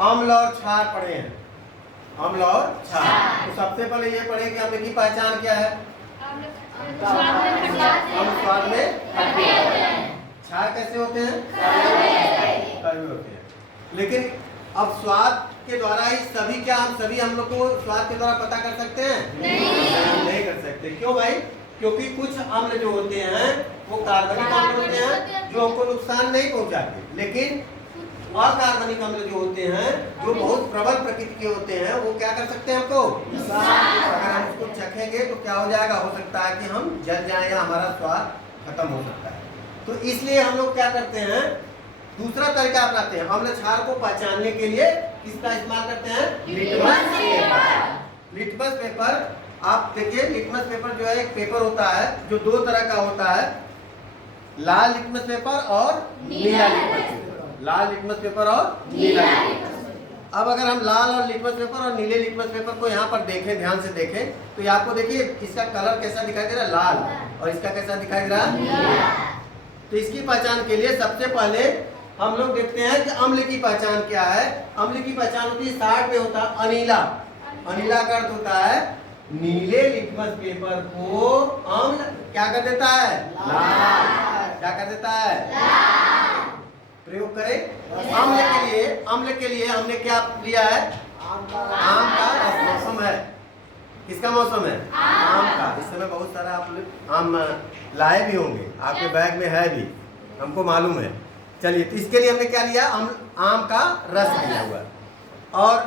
अम्ल और क्षार पढ़े हैं, अम्ल और क्षार। तो सबसे पहले ये पढ़े कि अम्ल की पहचान क्या है? अम्ल स्वाद में खट्टे होते हैं, क्षार कैसे होते हैं? कड़वे होते हैं। लेकिन अब स्वाद के द्वारा ही सभी हम लोग को स्वाद के द्वारा पता कर सकते हैं? नहीं कर सकते। क्यों भाई? क्योंकि कुछ अम्ल जो होते हैं वो कार्बनिक अम्ल होते हैं जो हमको नुकसान नहीं पहुंचाते, लेकिन अकार्बनिक अम्ल जो होते हैं जो बहुत प्रबल प्रकृति के होते हैं वो क्या कर सकते हैं हमको? अगर हम उसको चखेंगे तो क्या हो जाएगा? हो सकता है कि हम जल जाएं या हमारा स्वाद खत्म हो सकता है। तो इसलिए हम लोग क्या करते हैं, दूसरा तरीका अपनाते हैं। अम्ल क्षार को पहचानने के लिए किसका इस्तेमाल करते हैं? Litmus paper. लिटमस पेपर आप देखिए, लिटमस पेपर जो है एक पेपर होता है जो दो तरह का होता है, लाल लिटमस पेपर और नीला लिटमस पेपर। लाल लिटमस पेपर और नीला लिटमस पेपर। अब अगर हम लाल और लिटमस पेपर और नीले लिटमस पेपर को यहाँ पर देखें, ध्यान से देखें, तो ये आपको देखिए इसका कलर कैसा दिखाई दे रहा है? लाल। और इसका कैसा दिखाई दे रहा है? तो इसकी पहचान के लिए सबसे पहले हम लोग देखते हैं कि अम्ल की पहचान क्या है। अम्ल की पहचान होती है, 60 पे होता है अनीला। अनीला का अर्थ होता है नीले लिटमस पेपर को अम्ल क्या कर देता है? लाल। क्या कर देता है? लाल। प्रयोग करें। अम्ल के लिए हमने क्या लिया है? आम का मौसम है। किसका मौसम है? आम का। इस समय बहुत सारा आप आम लाए भी होंगे, आपके बैग में है भी, हमको मालूम है। चलिए, तो इसके लिए हमने क्या लिया? आम का रस लिया हुआ। और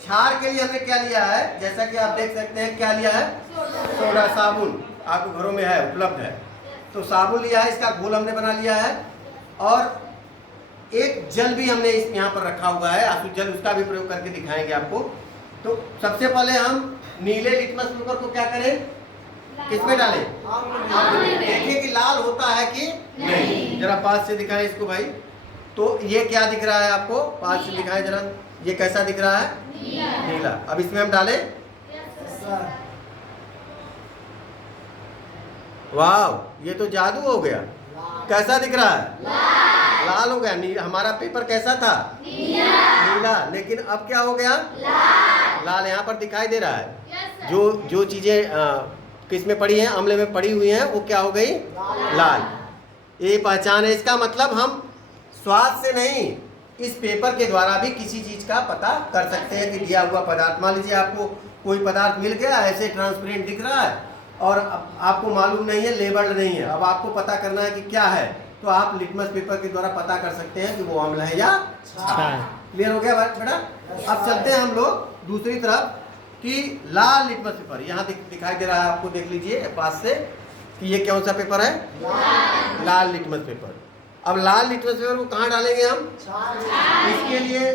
क्षार के लिए हमने क्या लिया है? जैसा कि आप देख सकते हैं, क्या लिया है? सोडा, साबुन आपको घरों में है, उपलब्ध है। तो साबुन लिया है, इसका घोल हमने बना लिया है। और एक जल भी हमने इस यहाँ पर रखा हुआ है, आंसू जल, उसका भी प्रयोग करके दिखाएंगे आपको। तो सबसे पहले हम नीले लिटमस पेपर को क्या करें? किसमें डालें? देखिए कि लाल होता है कि नहीं। जरा पास से दिखाएं इसको भाई। तो ये क्या दिख रहा है आपको? पास से दिखाएं जरा, ये कैसा दिख रहा है? नीला। अब इसमें हम डालें। वाह, ये तो जादू हो गया। कैसा दिख रहा है? लाल हो गया। हमारा पेपर कैसा था? नीला। लेकिन अब क्या हो गया? लाल यहाँ पर दिखाई दे रहा है। जो चीजें किस में पड़ी हैं? अम्ल में पड़ी हुई हैं, वो क्या हो गई? लाल। ये पहचान है। इसका मतलब हम स्वाद से नहीं, इस पेपर के द्वारा भी किसी चीज का पता कर सकते हैं कि दिया हुआ पदार्थ, मान लीजिए आपको कोई पदार्थ मिल गया, ऐसे ट्रांसपेरेंट दिख रहा है और आपको मालूम नहीं है, लेबल्ड नहीं है, अब आपको पता करना है कि क्या है, तो आप लिटमस पेपर के द्वारा पता कर सकते हैं कि वो अम्ल है या क्षार। क्लियर हो गया बेटा? अब चलते हैं हम लोग दूसरी तरफ कि लाल लिटमस पेपर यहाँ दिखाई दे रहा है आपको, देख लीजिए पास से कि ये कौन सा पेपर है? लाल लिटमस पेपर। अब लाल लिटमस पेपर को कहाँ डालेंगे हम? इसके लिए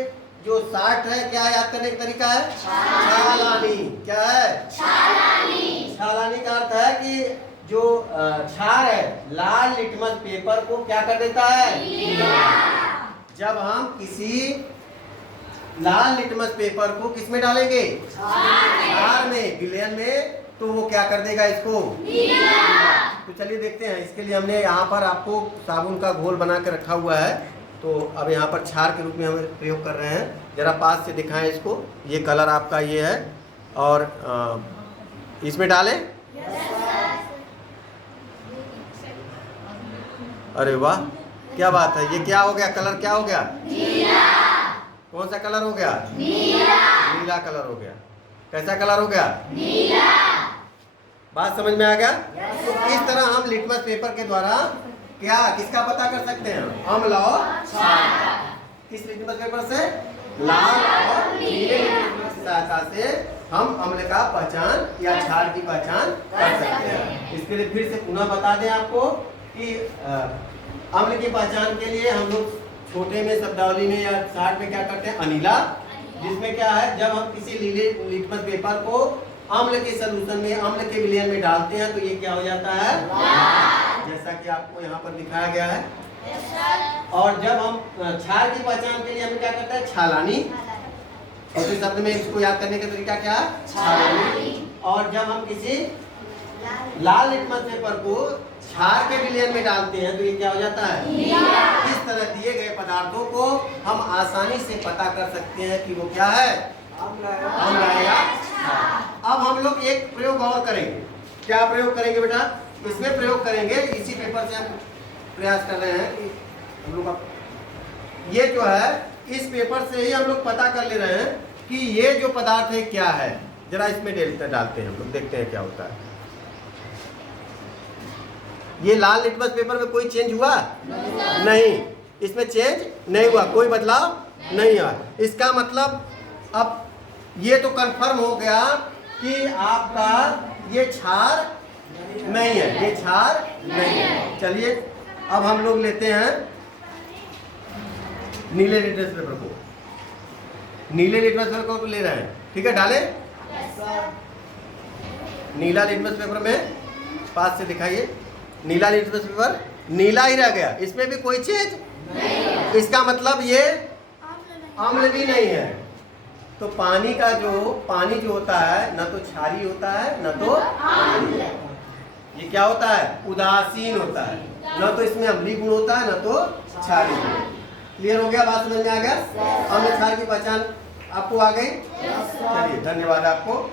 जो 60 है, क्या याद करने का तरीका है? छालानी। क्या है? छालानी का अर्थ है कि जो क्षार है लाल लिटमस पेपर को क्या कर देता है? जब हम किसी लाल लिटमस पेपर को किस में डालेंगे? क्षार में, विलयन में, तो वो क्या कर देगा इसको? तो चलिए देखते हैं। इसके लिए हमने यहाँ पर आपको साबुन का घोल बना के रखा हुआ है, तो अब यहाँ पर क्षार के रूप में हम प्रयोग कर रहे हैं। जरा पास से दिखाएं इसको। ये कलर आपका ये है और इसमें डालें। अरे वाह, क्या बात है! ये क्या हो गया? कलर क्या हो गया? कौन सा कलर हो गया? नीला कलर हो गया। कैसा कलर हो गया? नीला। बात समझ में आ गया? तो इस तरह हम लिटमस पेपर के द्वारा क्या किसका पता कर सकते हैं? अम्ल और क्षार। किस लिटमस पेपर से? लाल और नीले लिटमस की सहायता से हम अम्ल का पहचान या क्षार की पहचान कर सकते हैं। इसके लिए फिर से पुनः बता दें आपको कि अम्ल की पहचान के लिए हम लोग छोटे में शब्दावली में या चार्ट में क्या करते हैं? अनीला, जिसमें क्या है, जब हम किसी नीले लिटमस पेपर को अम्ल के सलूशन में, अम्ल के विलयन में डालते हैं तो ये क्या हो जाता है? जैसा कि आपको यहाँ पर दिखाया गया है। और जब हम क्षार की पहचान के लिए हम क्या करते हैं? छालानी। छोटे शब्द में इसको याद करने का तरीका क्या है? छालानी। और जब हम किसी लाल लिटमस पेपर को क्षार के विलयन में डालते हैं तो ये क्या हो जाता है? इस तरह दिए गए पदार्थों को हम आसानी से पता कर सकते हैं कि वो क्या है, अम्ल है या क्षार। अब हम लोग एक प्रयोग और करेंगे। क्या प्रयोग करेंगे बेटा? इसमें प्रयोग करेंगे, इसी पेपर से हम प्रयास कर रहे हैं कि हम लोग ये जो है इस पेपर से ही हम लोग पता कर ले रहे हैं कि ये जो पदार्थ है क्या है। जरा इसमें डालते हैं हम लोग, देखते हैं क्या होता है। ये लाल लिटमस पेपर में कोई चेंज हुआ? नहीं, इसमें चेंज नहीं हुआ, कोई बदलाव नहीं हुआ। इसका मतलब अब ये तो कंफर्म हो गया कि आपका ये क्षार नहीं है, ये क्षार नहीं है। चलिए अब हम लोग लेते हैं नीले लिटमस पेपर को, नीले लिटमस पेपर को ले रहे हैं, ठीक है? डालें। नीला लिटमस पेपर में पास से दिखाइए। नीला लिटमस पेपर नीला ही रह गया, इसमें भी कोई चेंज नहीं। इसका मतलब ये अम्ल भी नहीं है। तो पानी जो होता है न तो क्षारीय होता है न तो अम्लीय। ये क्या होता है? उदासीन होता है। न तो इसमें अम्लीय गुण होता है न तो क्षारीय। क्लियर हो गया? बात समझ में आ गया? अम्ल क्षार की पहचान आपको आ गई? चलिए, धन्यवाद आपको।